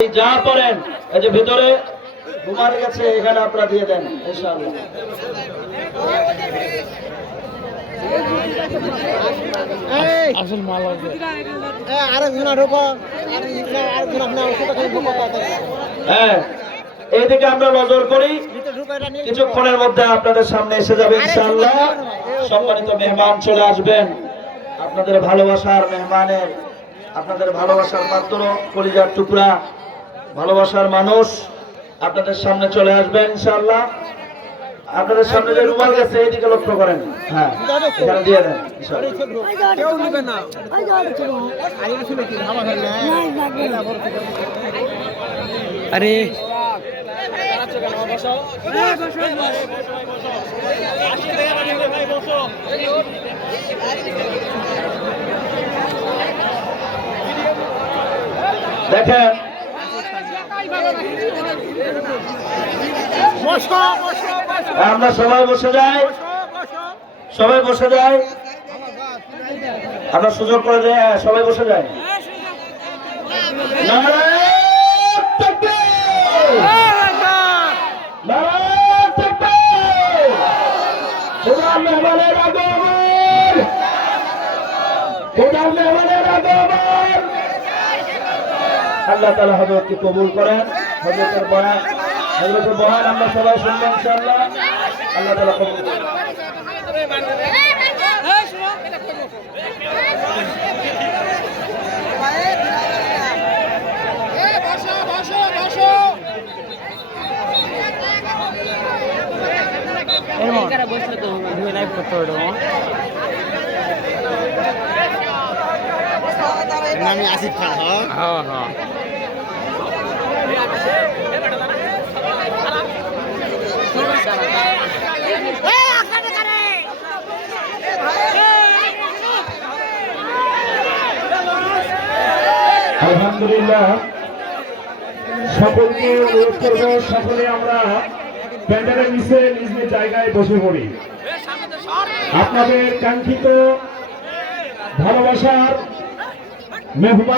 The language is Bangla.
যা পড়েন এই যে ভিতরে ঘুমার গেছে এখানে আপনারা দিয়ে দেন ইনশাআল্লাহ। আসল মাল আছে আরেকজন ঢোকো আরেকজন আপনার হ্যাঁ এইদিকে আমরা নজর করি কিছুক্ষণের মধ্যে আপনাদের সামনে এসে যাবে ইনশাআল্লাহ। সম্মানিত মেহমান চলে আসবেন, আপনাদের ভালোবাসার মেহমানের, আপনাদের ভালোবাসার পাত্র, কলিজার টুকরা, ভালোবাসার মানুষ আপনাদের সামনে চলে আসবেন ইনশাআল্লাহ। আপনাদের সামনে যে রুমাল গেছে এইদিকে লক্ষ্য করেন, হ্যাঁ এখানে দিয়ে দেন আরে দেখেন আমরা সবাই বসে যাই, সবাই বসে যাই, আমরা সুযোগ করে দেয় সবাই বসে যায়। আল্লাহ তাআলা হযরতকে কবুল করেন, হযরতের বয়ান আমরা সবাই শুনবো ইনশাআল্লাহ। আল্লাহ তাআলা কবুল করেন। আমি আসিফ খান। হ্যাঁ হ্যাঁ আলহামদুলিল্লাহ, সকলকে অনুরোধ করব সকলে আমরা প্যান্ডেলের নিচে নিজ নিজ জায়গায় বসে পড়ি। আপনাদের কাঙ্ক্ষিত ভালোবাসার মেহমান